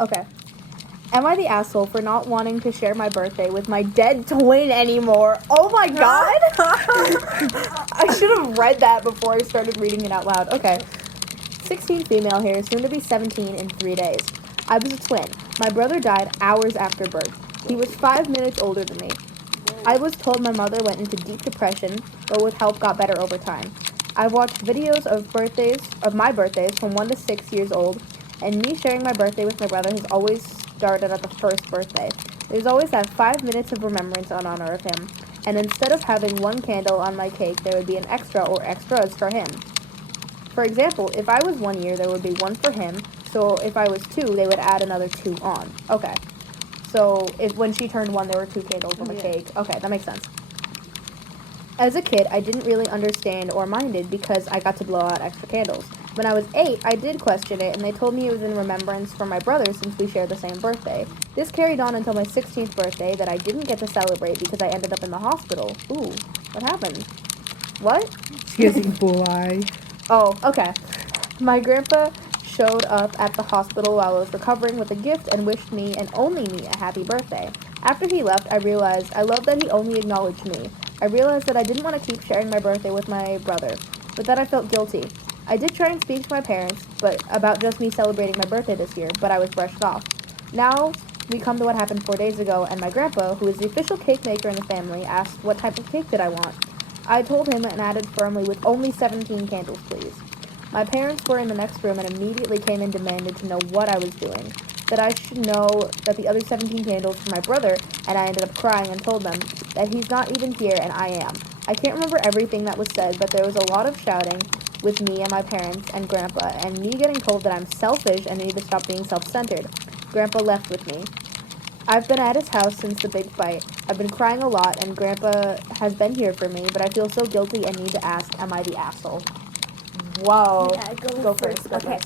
Okay. Am I the asshole for not wanting to share my birthday with my dead twin anymore? Oh my god! I should have read that before I started reading it out loud. Okay. 16 female here, soon to be 17 in 3 days. I was a twin. My brother died hours after birth. He was 5 minutes older than me. I was told my mother went into deep depression, but with help got better over time. I've watched videos of my birthdays from 1 to 6 years old, and me sharing my birthday with my brother has always started at the first birthday. There's always that 5 minutes of remembrance in honor of him, and instead of having one candle on my cake, there would be an extra or extras for him. For example, if I was 1 year, there would be one for him, so if I was 2, they would add another 2 on. Okay. So when she turned 1, there were 2 candles on the cake. Okay, that makes sense. As a kid, I didn't really understand or minded because I got to blow out extra candles. When I was 8, I did question it, and they told me it was in remembrance for my brother since we share the same birthday. This carried on until my 16th birthday that I didn't get to celebrate because I ended up in the hospital. Ooh, what happened? What? She has Ebola. Oh, okay. My grandpa showed up at the hospital while I was recovering with a gift and wished me and only me a happy birthday. After he left, I realized I loved that he only acknowledged me. I realized that I didn't want to keep sharing my birthday with my brother, but that I felt guilty. I did try and speak to my parents about just me celebrating my birthday this year, but I was brushed off. Now, we come to what happened 4 days ago, and my grandpa, who is the official cake maker in the family, asked what type of cake did I want. I told him and added firmly with only 17 candles, please. My parents were in the next room and immediately came and demanded to know what I was doing, that I should know that the other 17 candles for my brother, and I ended up crying and told them that he's not even here and I am. I can't remember everything that was said, but there was a lot of shouting with me and my parents and Grandpa, and me getting told that I'm selfish and need to stop being self-centered. Grandpa left with me. I've been at his house since the big fight. I've been crying a lot, and Grandpa has been here for me, but I feel so guilty and need to ask, am I the asshole? Whoa. Yeah, go first. Okay.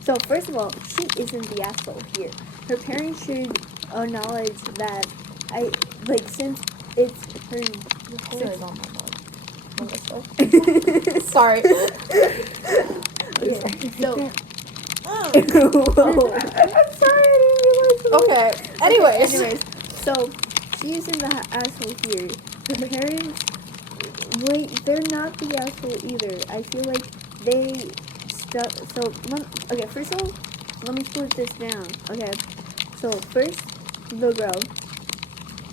So first of all, she isn't the asshole here. Her parents should acknowledge that since it's her. Sorry. Okay. So. I'm sorry, I didn't realize. Okay. Anyways. So she isn't the asshole here. Her parents. They're not the asshole either. I feel like they okay, first of all, let me split this down. Okay, so first, the girl,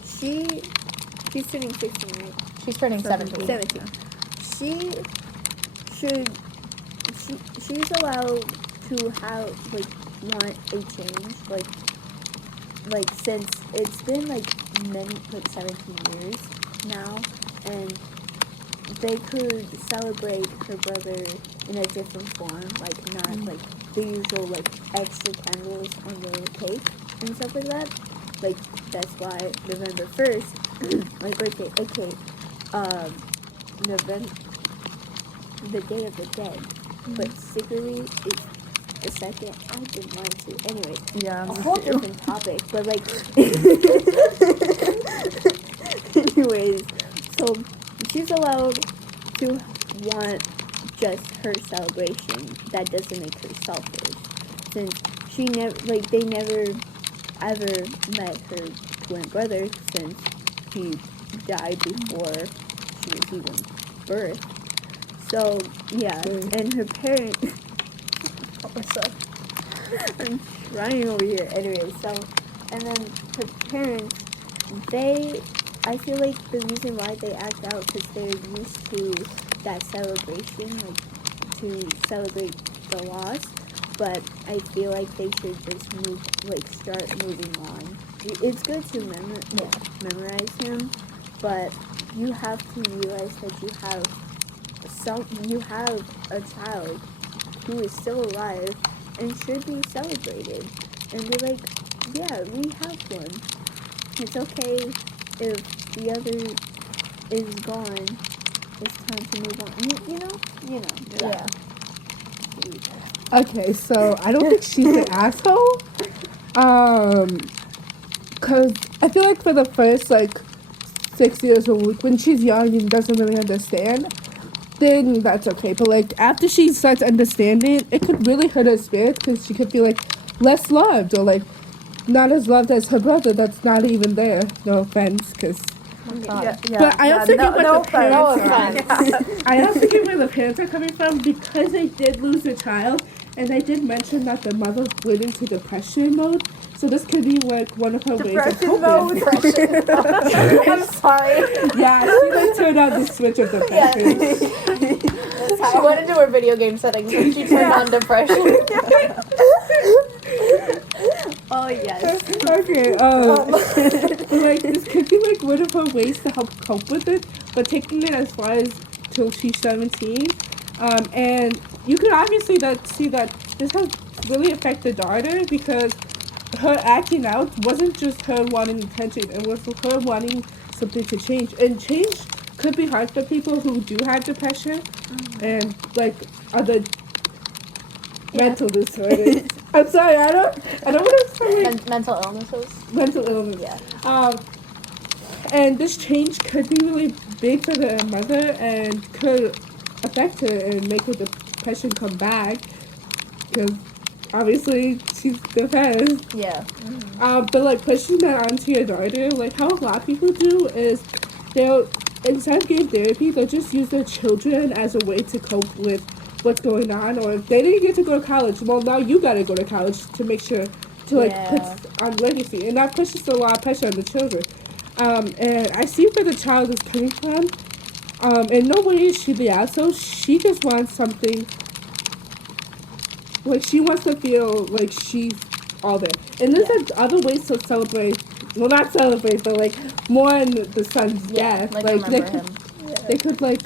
she's turning 16, right? She's turning 17. 17. She's allowed to have, want a change, since it's been, many, 17 years now, and they could celebrate her brother in a different form, not the usual extra candles on the cake and stuff like that. That's why November 1st, my birthday, November, the Day of the Dead, but secretly it's the second. I didn't want to. Anyway, Yeah, a whole different topic, but anyways, so she's allowed to want just her celebration. That doesn't make her selfish, since they never ever met her twin brother since he died before she was even birthed. So yeah, and her parents. I'm trying over here. Anyway, so and then her parents, I feel like the reason why they act out because they're used to that celebration, to celebrate the loss. But I feel like they should just start moving on. It's good to memorize him, but you have to realize that you have a child who is still alive and should be celebrated. And be like, yeah, we have one. It's okay if the other is gone. It's time to move on. You know. Yeah. Okay, so I don't think she's an asshole. Cause I feel like for the first 6 years old, when she's young and doesn't really understand, then that's okay. But after she starts understanding, it could really hurt her spirit because she could feel like, less loved or like not as loved as her brother that's not even there. No offense, because. Yeah, But I also get where the parents No offense. I also get where the parents are coming from because they did lose a child, and they did mention that the mother went into depression mode. So this could be like one of her ways of Depression coping. mode. I'm sorry. Yeah, she like turned on the switch of depression. She went into her video game settings and she turned on depression. Oh yes. Okay, like this could be like one of her ways to help cope with it, but taking it as far as till she's 17, and you could obviously see that this has really affected the daughter because her acting out wasn't just her wanting attention; it was her wanting something to change, and change could be hard for people who do have depression and like other mental disorders. I'm sorry, I don't want to say Mental illnesses. mental illness. Yeah. And this change could be really big for the mother and could affect her and make her depression come back because obviously she's depressed. Yeah. But like pushing that onto your daughter, like how a lot of people do is they'll instead of getting therapy, they'll just use their children as a way to cope with what's going on. Or if they didn't get to go to college, well now you gotta go to college to make sure to like Yeah. put on legacy, and that pushes a lot of pressure on the children. And I see where the child is coming from. In no way is she the asshole. She just wants something. Like she wants to feel like she's all there. And there's like other ways to celebrate. Well, not celebrate, but like mourn the son's death. Like they remember could, him. they could like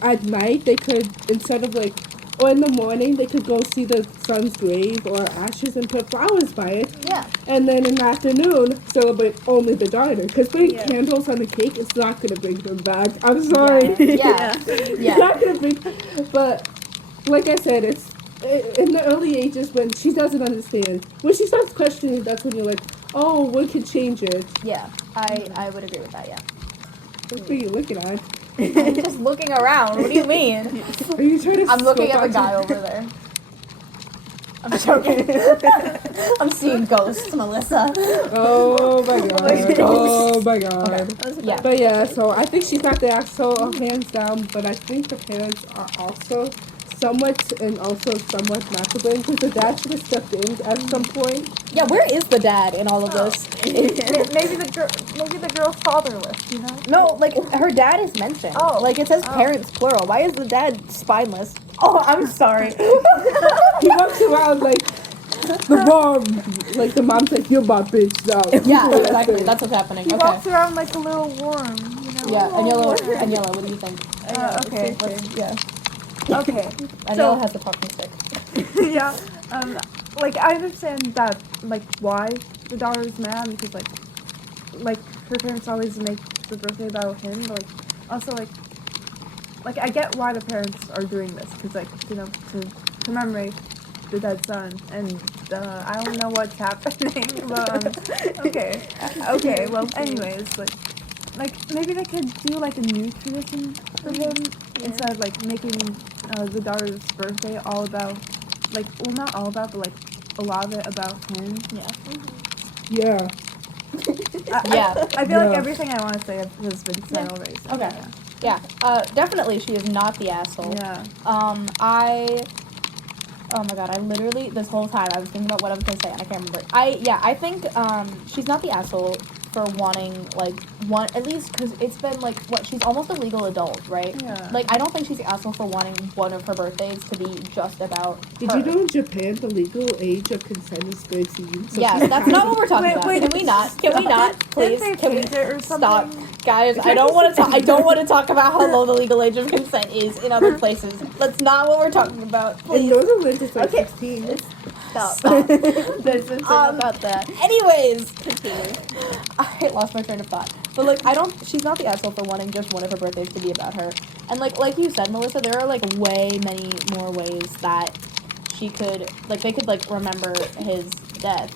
at night they could instead of like or in the morning they could go see the son's grave or ashes and put flowers by it. Yeah. And then in the afternoon, celebrate only the daughter. Because putting candles on the cake is not going to bring them back. I'm sorry. Yeah. It's Yeah. not going to bring... But, like I said, it's in the early ages when she doesn't understand. When she starts questioning, that's when you're like, oh, what could change it? Yeah. I would agree with that, yeah. What are you looking at? I'm just looking around. What do you mean? Are you trying to I'm looking scope at the out guy over there. I'm joking. I'm seeing ghosts, Melissa. Oh my god. Oh my god. Okay. Yeah. But yeah, so I think she's not the asshole, hands down, but I think the parents are also somewhat and also somewhat not to blame because the dad should have stepped in at some point. Yeah, where is the dad in all of this? Maybe the girl's fatherless, you know? No, like her dad is mentioned. Oh. Like it says parents plural. Why is the dad spineless? Oh, I'm sorry. He walks around like the mom, like the mom's like, you're my bitch now. Yeah, exactly. That's what's happening. He Okay. walks around like a little worm, you know? Yeah, Aniela, what do you think? Okay. Yeah. Okay. Aniela has the talking stick. Yeah. Like I understand that, like why the daughter is mad because like her parents always make the birthday about him, but like also like I get why the parents are doing this because like you know to commemorate the dead son and I don't know what's happening, but okay. Well, anyways, like maybe they could do like a new tradition for him instead of like making the daughter's birthday all about like well not all about but like a lot of it about him. Yeah. Yeah. I feel Yeah. like everything I want to say has been said already. So, Okay. Yeah. Definitely she is not the asshole. Yeah. Oh my god, I literally, this whole time, I was thinking about what I was gonna say, and I can't remember. I think, she's not the asshole for wanting, like, at least, because it's been, like, she's almost a legal adult, right? Yeah. Like, I don't think she's the asshole for wanting one of her birthdays to be just about Did her. you know in Japan the legal age of consent is 13? So Yeah, she's that's not what we're talking Wait, about. wait. Can we not? Can we not? Please, Didn't they can we change it or stop? something? Guys, I don't want to talk. I don't want to talk about how low the legal age of consent is in other places. That's not what we're talking about. In Please. Northern it's like Okay. 16. Stop. There's been something about that. Anyways, I lost my train of thought. But like, she's not the asshole for wanting just one of her birthdays to be about her. And like you said, Melissa, there are like way many more ways that she could, like, they could like remember his death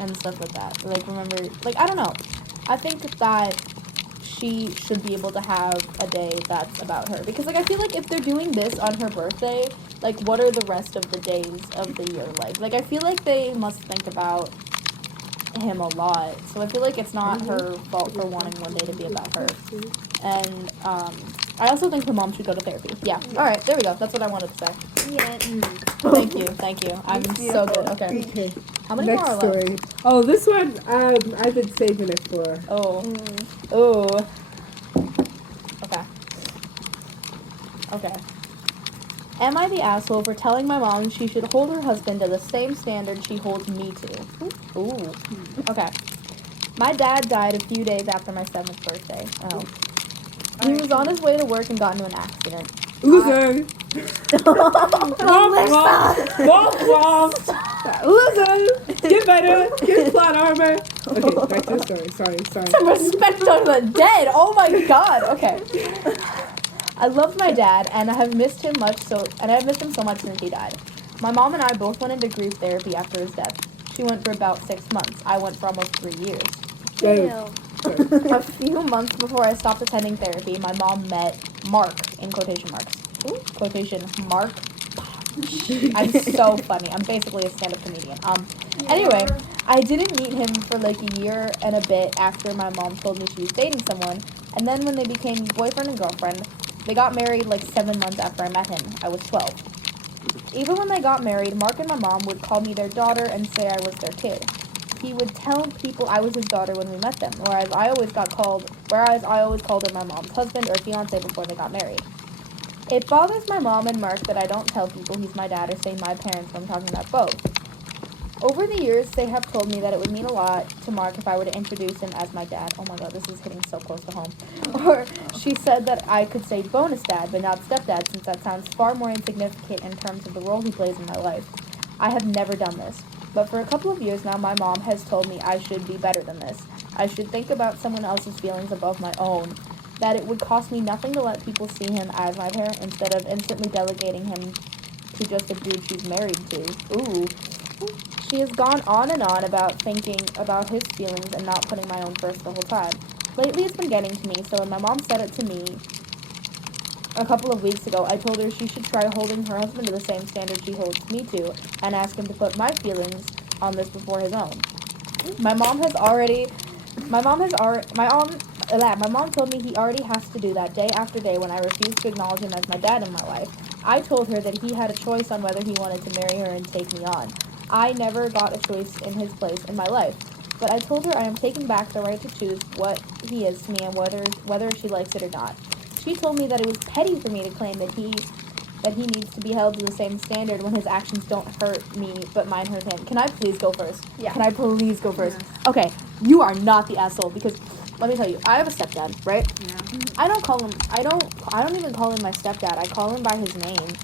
and stuff like that. Like remember, like I don't know. I think that she should be able to have a day that's about her because like I feel like if they're doing this on her birthday, like, what are the rest of the days of the year like? Like, I feel like they must think about him a lot. So I feel like it's not her fault for wanting one day to be about her. And I also think the mom should go to therapy. Yeah. All right. There we go. That's what I wanted to say. Yeah. Thank you. Thank you. I'm so good. Okay. Okay. How many Next more are story. left? Oh, this one I've been saving it for. Oh. Oh. Okay. Okay. Am I the asshole for telling my mom she should hold her husband to the same standard she holds me to? Ooh. Okay. My dad died a few days after my 7th birthday. Oh. He was on his way to work and got into an accident. Loser. Loser. Get better. Get plot armor. Okay, back to the story. Sorry. Some respect on the dead. Oh my god. Okay. I loved my dad and I have missed him so much since he died. My mom and I both went into grief therapy after his death. She went for about 6 months. I went for almost 3 years. Ew. A few months before I stopped attending therapy, my mom met Mark, in quotation marks. Ooh, quotation mark. I'm so funny. I'm basically a stand-up comedian. Anyway, I didn't meet him for like a year and a bit after my mom told me she was dating someone, and then when they became boyfriend and girlfriend, they got married like 7 months after I met him. I was 12. Even when they got married, Mark and my mom would call me their daughter and say I was their kid. He would tell people I was his daughter when we met them, whereas I always called him my mom's husband or fiance before they got married. It bothers my mom and Mark that I don't tell people he's my dad or say my parents when I'm talking about both. Over the years, they have told me that it would mean a lot to Mark if I were to introduce him as my dad. Oh my god, this is hitting so close to home. Or she said that I could say bonus dad, but not stepdad, since that sounds far more insignificant in terms of the role he plays in my life. I have never done this. But for a couple of years now, my mom has told me I should be better than this. I should think about someone else's feelings above my own. That it would cost me nothing to let people see him as my parent instead of instantly delegating him to just a dude she's married to. Ooh. She has gone on and on about thinking about his feelings and not putting my own first the whole time. Lately it's been getting to me, so when my mom said it to me a couple of weeks ago, I told her she should try holding her husband to the same standard she holds me to and ask him to put my feelings on this before his own. My mom told me he already has to do that day after day when I refuse to acknowledge him as my dad in my life. I told her that he had a choice on whether he wanted to marry her and take me on. I never got a choice in his place in my life, but I told her I am taking back the right to choose what he is to me and whether she likes it or not. She told me that it was petty for me to claim that he needs to be held to the same standard when his actions don't hurt me but mine hurt him. Can I please go first? Yeah. Can I please go first? Yeah. Okay, you are not the asshole because let me tell you, I have a stepdad, right? Yeah. I don't even call him my stepdad. I call him by his name.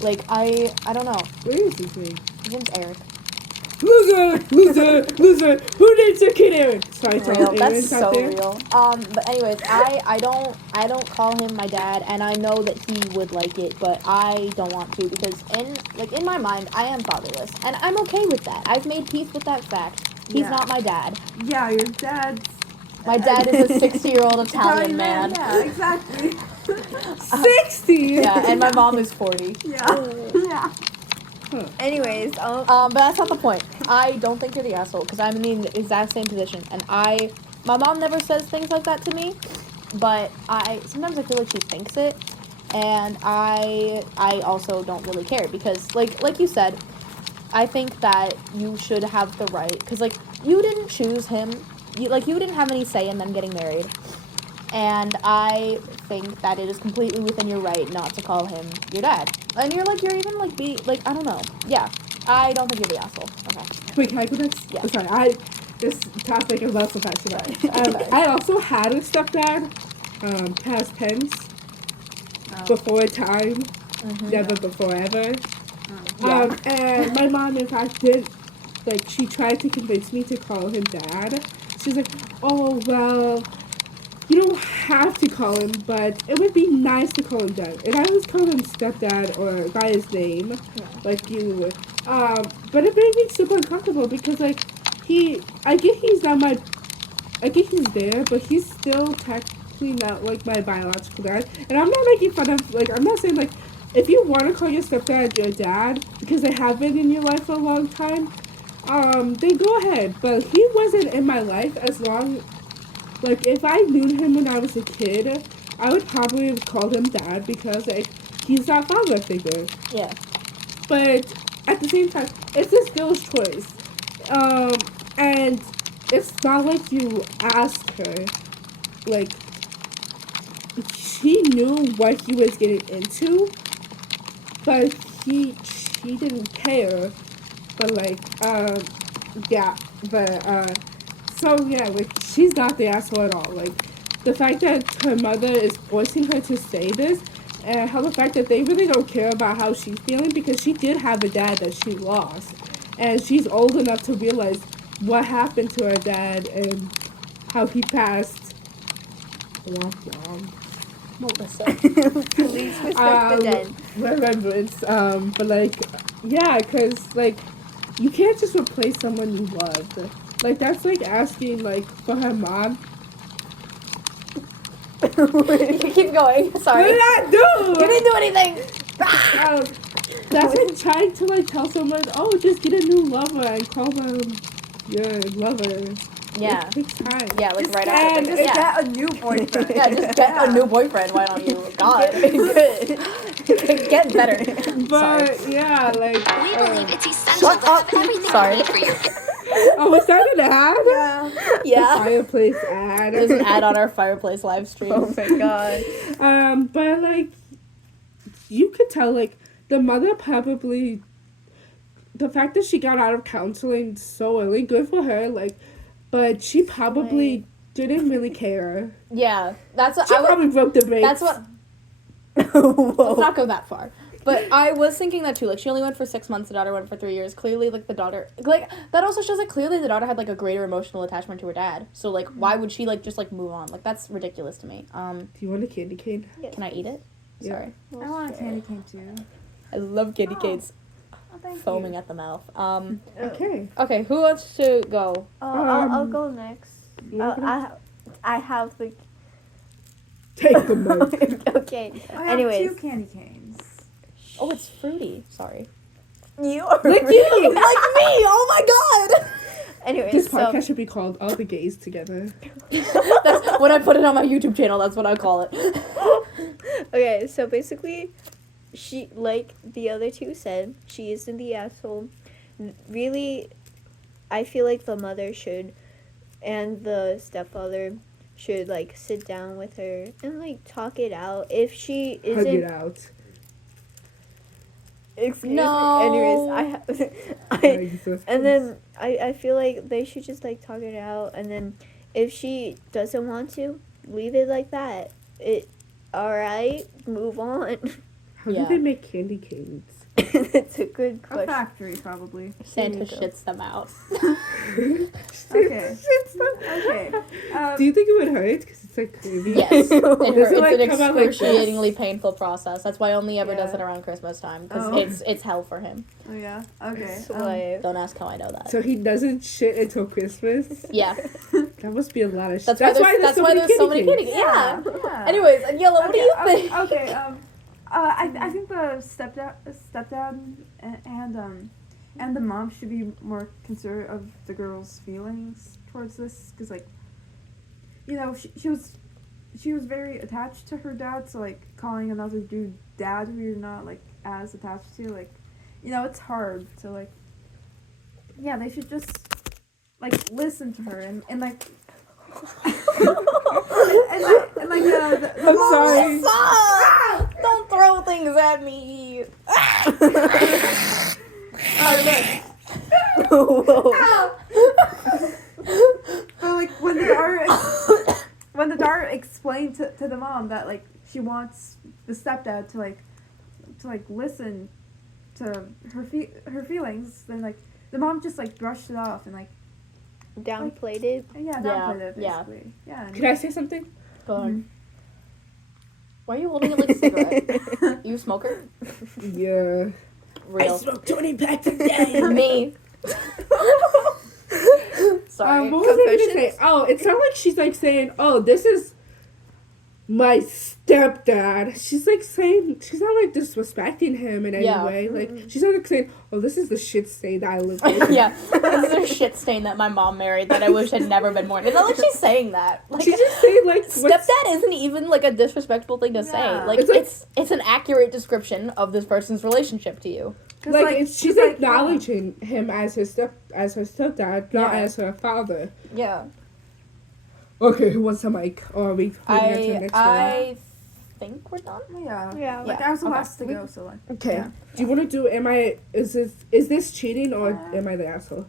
Like I don't know. What is his name? His name's Eric. Loser. Who names their kid Eric? Sorry, Real. That's Aaron's so out there. real. But anyways, I don't call him my dad, and I know that he would like it, but I don't want to because in my mind, I am fatherless, and I'm okay with that. I've made peace with that fact. He's not my dad. Yeah, your dad's... My dad is a 60-year-old Italian man. Yeah, exactly. 60. Yeah, and my mom is 40. Yeah. Anyways, But that's not the point. I don't think you're the asshole because I'm in the exact same position, and my mom never says things like that to me, but sometimes I feel like she thinks it, and I also don't really care because like you said, I think that you should have the right because like you didn't choose him, you didn't have any say in them getting married. And I think that it is completely within your right not to call him your dad. And you're even I don't know. Yeah. I don't think you're the asshole. Okay. Wait, can I go next? Yeah. Oh, sorry, this topic is also fascinating. I also had a stepdad, past tense, before time, never before ever. And my mom, in fact, she tried to convince me to call him dad. She's like, oh, well, you don't have to call him, but it would be nice to call him dad. And I always call him stepdad or by his name, like you would. But it made me super uncomfortable because, I get he's there, but he's still technically not, my biological dad. And I'm not making fun of, I'm not saying, if you want to call your stepdad your dad because they have been in your life for a long time, then go ahead. But he wasn't in my life as long. Like if I knew him when I was a kid, I would probably have called him dad because like he's our father figure. Yeah. But at the same time, it's this girl's choice. And it's not like you asked her. Like, she knew what he was getting into, but she didn't care. But like, yeah, but so yeah, like she's not the asshole at all. Like, the fact that her mother is forcing her to say this, and how the fact that they really don't care about how she's feeling because she did have a dad that she lost, and she's old enough to realize what happened to her dad and how he passed. Womp womp. Melissa. Please respect the dead. Remembrance. But like, yeah, cause like, you can't just replace someone you loved. Like that's like asking like for her mom. Keep going. Sorry. What did I do? You didn't do anything. That's like trying to like tell someone, oh, just get a new lover and call them your lover. Yeah. It takes time. Yeah, like Just right get, after. just Yeah. get a new boyfriend. Yeah, just get a new boyfriend. Why don't you? God, good. Get better. But Sorry. yeah, like. We believe it's essential Shut to up. have everything Sorry. you need for your kids. Oh, was that an ad? Yeah. The Yeah. fireplace ad. There's an ad on our fireplace live stream. Oh my god. But like, you could tell like the mother probably. The fact that she got out of counseling so early, good for her. Like, but she probably didn't really care. Yeah, that's what She I would. probably broke the brakes. That's what. Let's not go that far. But I was thinking that too. Like, she only went for 6 months. The daughter went for 3 years. Clearly, like the daughter, like that also shows that clearly the daughter had like a greater emotional attachment to her dad. So like, why would she like just like move on? Like that's ridiculous to me. Do you want a candy cane? Can I eat it? Yeah. Sorry, I want a candy cane too. I love candy canes Oh, thank foaming you. at the mouth. Okay. Okay, who wants to go? I'll go next. I have like Take the mic. okay. I have Anyways, 2 candy canes. Oh, it's fruity. Sorry. you are Like really- you. Like me. Oh my god. Anyways, This so podcast should be called All the Gays Together. That's when I put it on my YouTube channel. That's what I call it. okay, so basically, she like the other two said, she isn't the asshole. Really, I feel like the mother should, and the stepfather should like sit down with her and like talk it out. If she Hug it isn't, out. excuse No. me. Anyways, and then I feel like they should just like talk it out, and then if she doesn't want to, leave it like that. Alright, move on. How Yeah. do they make candy canes? That's a good A question. factory, probably. Santa you go. shits them out. Okay. Okay. Do you think it would hurt? Because it's like creamy. Yes, it hurts. Does it, It's like, an come out like excruciatingly painful process. That's why only ever does Yeah. it around Christmas time because Oh. it's hell for him. Oh yeah. Okay. Slave. Don't ask how I know that. So he doesn't shit until Christmas? Yeah, That must be a lot of shit. that's why there's so many candy. Yeah. Yeah. Yeah. Anyways, and Yellow, what do you think? Okay. I think the stepdad and the mom should be more considerate of the girl's feelings towards this, because like, you know, she was very attached to her dad, so like calling another dude dad who you're not like as attached to, like, you know, it's hard to like. Yeah, they should just like listen to her and like. and like the I'm sorry. Stop! Don't throw things at me. But like when the daughter explained to the mom that like she wants the stepdad to like listen to her feelings, then like the mom just like brushed it off and like Downplayed it. downplayed it yeah. basically. Yeah. Can I say something? Go on. Why are you holding it like a cigarette? You a smoker? Yeah. Real. smoked 20 packs a day. Me. Sorry. What was I gonna say? Oh, it sounds like she's like saying, "Oh, this is my stepdad. She's like saying, she's not like disrespecting him in any Yeah. way. Like, she's not like saying, oh, this is the shit stain that I live with. Yeah, this is a shit stain that my mom married that I wish had never been born. It's not like she's saying that. Like, She's just saying, like, stepdad isn't even like a disrespectful thing to say. Yeah. Like, It's it's an accurate description of this person's relationship to you. like, she's like, acknowledging him as her stepdad, not Yeah. as her father. Yeah. Okay, who wants the mic? Or are we moving on to the next one? I think we're done. Yeah. Yeah. Like Yeah. I was the Okay. last to go, so like. Okay. Yeah. Do you want to do? Is this cheating or am I the asshole?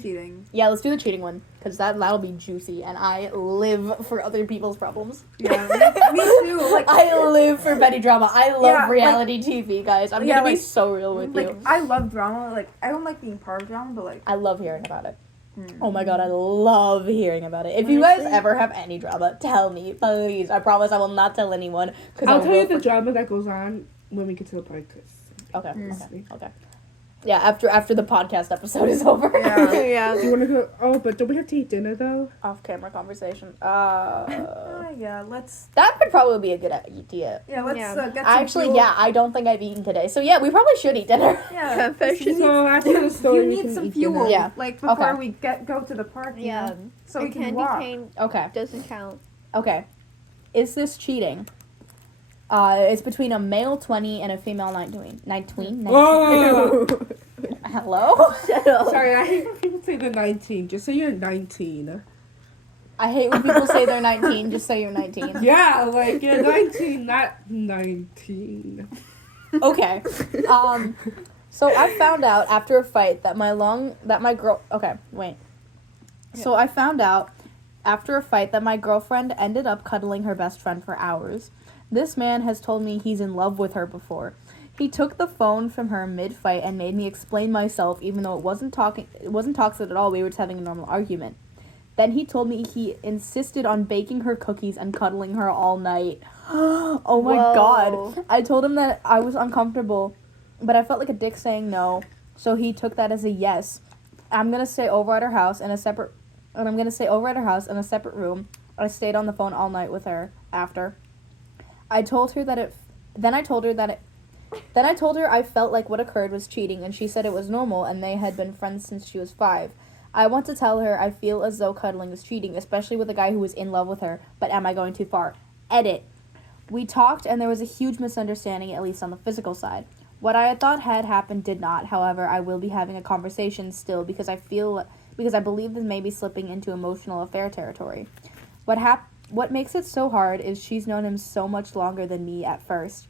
Cheating. Yeah, let's do the cheating one because that'll be juicy, and I live for other people's problems. Yeah. Me too. Like I live for petty drama. I love Yeah, reality TV, guys. I'm yeah, gonna be like- so real with like you. I love drama. Like I don't like being part of drama, but like. I love hearing about it. Mm. Oh my god, I love hearing about it. If you guys Honestly. ever have any drama, tell me, please. I promise I will not tell anyone. I'll tell you the drama that goes on when we get to the part. Okay, Mm. okay. Yeah, after the podcast episode is over. Yeah. Yeah. Do you want to go? Oh, but don't we have to eat dinner though? Off-camera conversation. Yeah. Let's. That would probably be a good idea. Yeah. Let's Yeah. get some Actually, fuel. yeah, I don't think I've eaten today. So yeah, we probably should eat dinner. Yeah. Confession. So after the story, You we need can some eat fuel. dinner. Yeah. Like before Okay. we go to the park. you Yeah. know, So A we can candy walk. cane Okay. doesn't count. Okay. Is this cheating? It's between a male 20 and a female 19. 19? Whoa! Hello? Sorry, I hate when people say they're 19. Just say you're 19. I hate when people say they're 19. Just say you're 19. Yeah, like you're 19, not 19. Okay. So I found out after a fight that okay, wait. So I found out after a fight that my girlfriend ended up cuddling her best friend for hours. This man has told me he's in love with her before. He took the phone from her mid-fight and made me explain myself even though it wasn't toxic at all. We were just having a normal argument. Then he told me he insisted on baking her cookies and cuddling her all night. Oh my Whoa. god. I told him that I was uncomfortable, but I felt like a dick saying no, so he took that as a yes. I'm going to stay over at her house in a separate room. I stayed on the phone all night with her after. I told her I felt like what occurred was cheating, and she said it was normal and they had been friends since she was 5. I want to tell her I feel as though cuddling is cheating, especially with a guy who was in love with her, but am I going too far? Edit. We talked and there was a huge misunderstanding, at least on the physical side. What I had thought had happened did not. However, I will be having a conversation still because I believe this may be slipping into emotional affair territory. What makes it so hard is she's known him so much longer than me at first,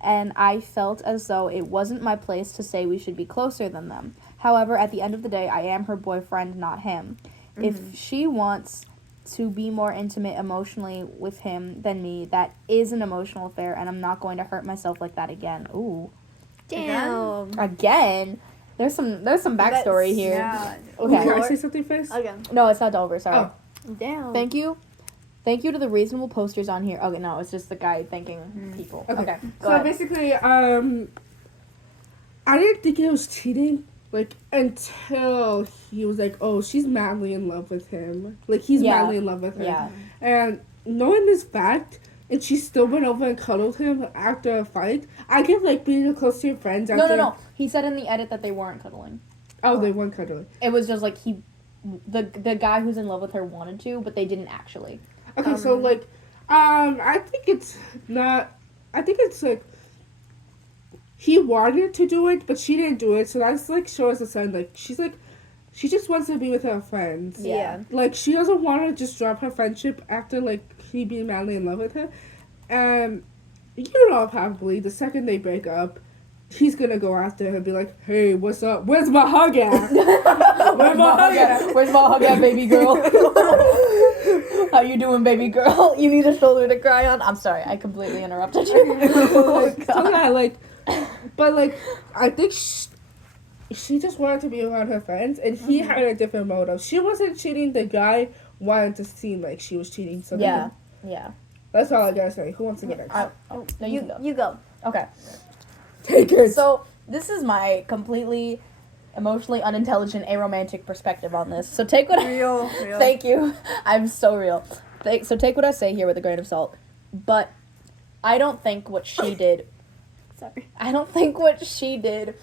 and I felt as though it wasn't my place to say we should be closer than them. However, at the end of the day, I am her boyfriend, not him. Mm-hmm. If she wants to be more intimate emotionally with him than me, that is an emotional affair, and I'm not going to hurt myself like that again. Ooh. Damn. Again? There's some backstory here. Yeah. Okay. Can I say something first? Again. No, it's not over, sorry. Oh. Damn. Thank you to the reasonable posters on here. Okay, no, it's just the guy thanking people. Okay, go So ahead. basically, I didn't think it was cheating, like, until he was like, oh, she's madly in love with him. Like, he's Yeah. madly in love with her. Yeah. And knowing this fact, and she still went over and cuddled him after a fight, I get, like, being close to your friends after... No. He said in the edit that they weren't cuddling. Oh, they weren't cuddling. It was just like the guy who's in love with her wanted to, but they didn't actually. Okay, so, like, I think it's not... I think it's, like... He wanted to do it, but she didn't do it, so that's, like, shows a sign, like, she's, like... She just wants to be with her friends. Yeah. Like, she doesn't want to just drop her friendship after, like, he being madly in love with her. And, you know, probably, the second they break up, he's gonna go after her and be like, hey, what's up? Where's my hug at? Where's my hug at? Where's my hug at, baby girl? How you doing, baby girl? You need a shoulder to cry on? I'm sorry, I completely interrupted you. Oh, So, God. yeah, like, but, like, I think she just wanted to be around her friends, and he had a different motive. She wasn't cheating. The guy wanted to seem like she was cheating. So Yeah. that's all I gotta say. Who wants to get next? No, you can go. You go. Okay. Take it. So, this is my completely emotionally unintelligent, aromantic perspective on this. So take what Real. Thank you. I'm so real. So take what I say here with a grain of salt. but I don't think what she did. Sorry. I don't think what she did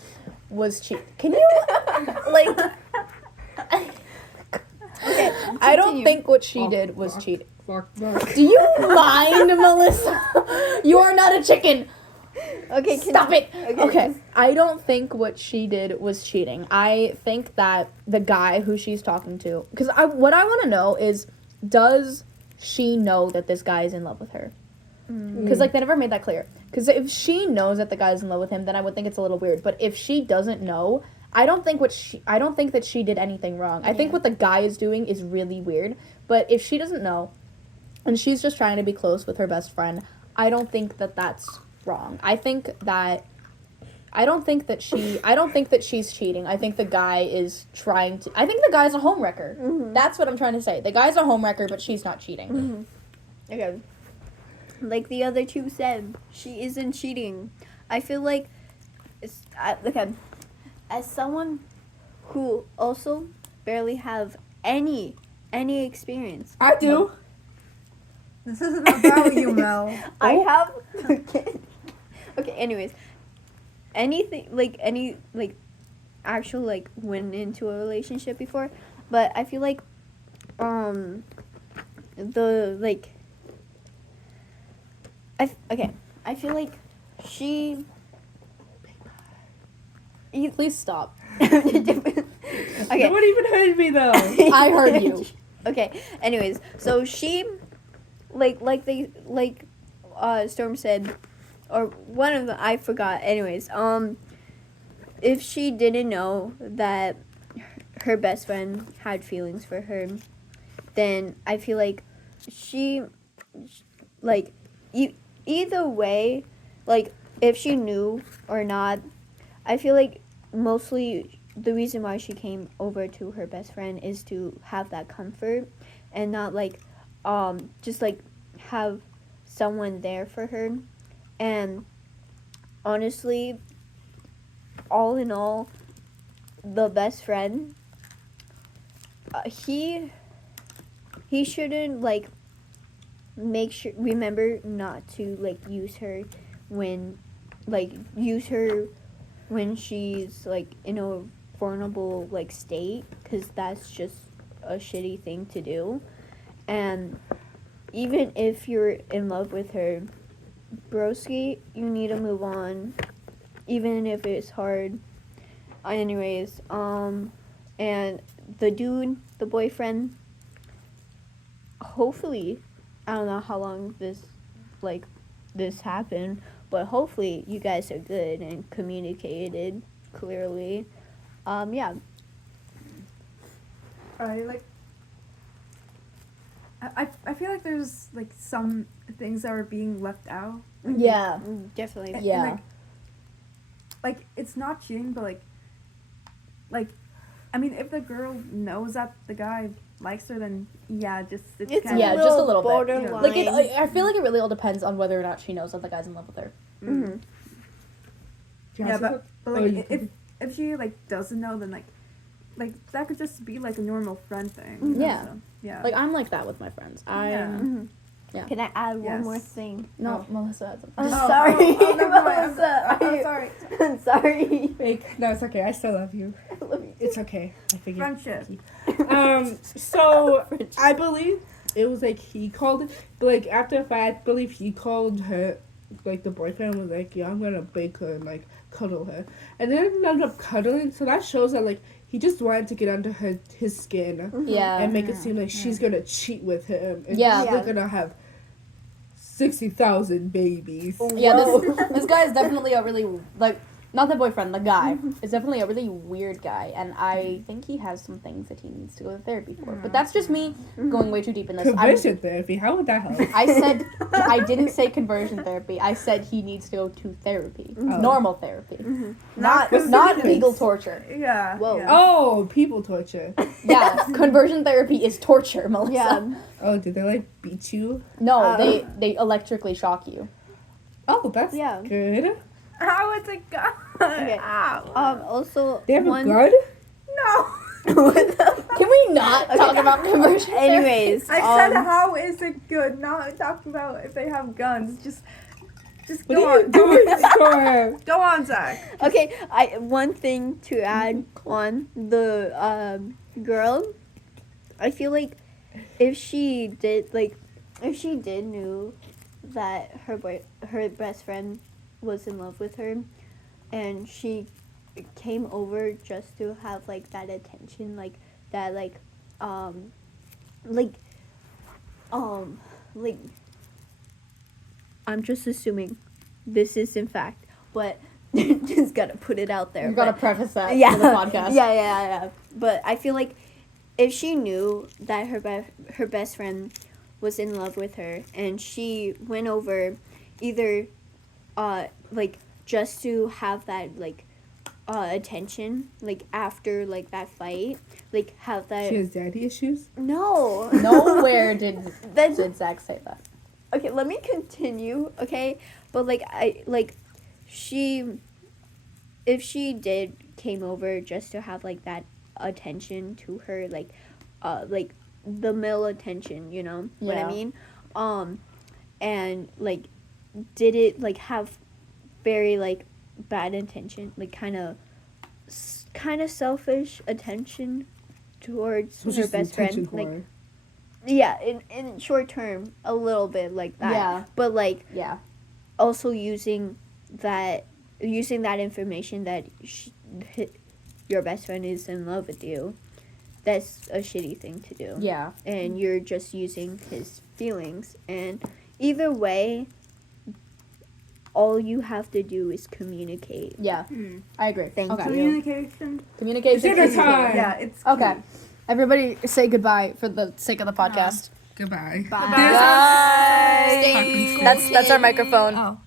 was cheat. Can you like? Okay. I don't continue. think what she did was cheating. Fuck. Do you mind, Melissa? You are not a chicken. Okay. Stop it. Okay. Okay. I don't think what she did was cheating. I think that the guy who she's talking to, because what I want to know is, does she know that this guy is in love with her? Because like they never made that clear. Because if she knows that the guy's in love with him, then I would think it's a little weird. But if she doesn't know, I don't think that she did anything wrong. I think what the guy is doing is really weird. But if she doesn't know, and she's just trying to be close with her best friend, I don't think that that's wrong. I don't think that she's cheating. I think the guy is trying to. I think the guy's a homewrecker. That's what I'm trying to say. The guy's a homewrecker, but she's not cheating. Okay. Like the other two said, she isn't cheating. I feel like okay, as someone who also barely have any experience. I do. This isn't about you, Mel. I have okay, anyways. Anything any actual went into a relationship before, but I feel like I feel like she Please stop. okay. No one even heard me though. I heard you. Okay. Anyways, so she Storm said, or one of them, I forgot. Anyways, if she didn't know that her best friend had feelings for her, then I feel like she either way, if she knew or not, I feel like mostly the reason why she came over to her best friend is to have that comfort and not just have someone there for her. And honestly, all in all, the best friend, he shouldn't remember not to use her when she's in a vulnerable state, because that's just a shitty thing to do. And even if you're in love with her, broski, you need to move on, even if it's hard. Anyways, and the dude, the boyfriend, hopefully, I don't know how long this happened, but hopefully you guys are good and communicated clearly. Yeah. I feel like there's some things that are being left out. Yeah. Definitely. And, Yeah. It's not cheating, but I mean, if the girl knows that the guy likes her, then it's It's kind Yeah, of just a little bit. borderline. I feel like it really all depends on whether or not she knows that the guy's in love with her. Mm-hmm. yeah, but Oh, you if she doesn't know, then that could just be a normal friend thing. you know, Yeah. so, yeah. Like, I'm like that with my friends. Mm-hmm. Yeah. Can I add one Yes. more thing? No, Melissa had something. I'm Oh, sorry. oh, never mind. Melissa, I'm sorry. I'm sorry. Fake. No, it's okay. I still love you. I love you. It's okay. I figured. Friendship. So I believe it was he called it, but after the fact, I believe he called her, the boyfriend was yeah, I'm gonna bake her and cuddle her, and then ended up cuddling. So that shows that he just wanted to get under his skin Yeah. and make it seem like she's gonna cheat with him. And Yeah. they're gonna have 60,000 babies. Yeah, this guy is definitely a really, not the boyfriend, the guy, is definitely a really weird guy, and I think he has some things that he needs to go to therapy for. But that's just me going way too deep in this. Conversion therapy. How would that help? I didn't say conversion therapy. I said he needs to go to therapy. Oh. Normal therapy. Not Not legal torture. Yeah. Whoa. Yeah. Oh, people torture. Yeah, conversion therapy is torture, Melissa. Yeah. Oh, did they beat you? No, they electrically shock you. Oh, that's Yeah. good. How is it going? Okay. Ow. Also, They have one. a gun? No. Can we not not talk about conversion. Anyways, I said, how is it good? Not talking about if they have guns. Just What go are you on. doing for her? Go on, Zach. okay, one thing to add on the girl. I feel like if she did knew that her best friend was in love with her, and she came over just to have like that attention, like that, like I'm just assuming this is in fact, but just gotta put it out there. You gotta but- preface that yeah, for the podcast. yeah. But I feel like if she knew that her best friend was in love with her, and she went over, either, like just to have that like attention, like after like that fight, like have that. She has daddy issues. No. Nowhere did That's Zach say that. okay. Let me continue. Okay, but if she did came over just to have like that attention to her, like the male attention, you know what I Yeah. mean, and like did it like have very like bad intention, like kind of selfish attention towards So her she's best an attention friend, like whore. yeah, in short term a little bit like that, Yeah. but like Yeah. also using that information that your best friend is in love with you, that's a shitty thing to do. Yeah. And you're just using his feelings, and either way all you have to do is communicate. Yeah. I agree. Thank okay. you. Communication. Communication. Dinner is key. time. Yeah, it's Okay. key. Everybody say goodbye for the sake of the podcast. Goodbye. Bye. That's our microphone. Oh.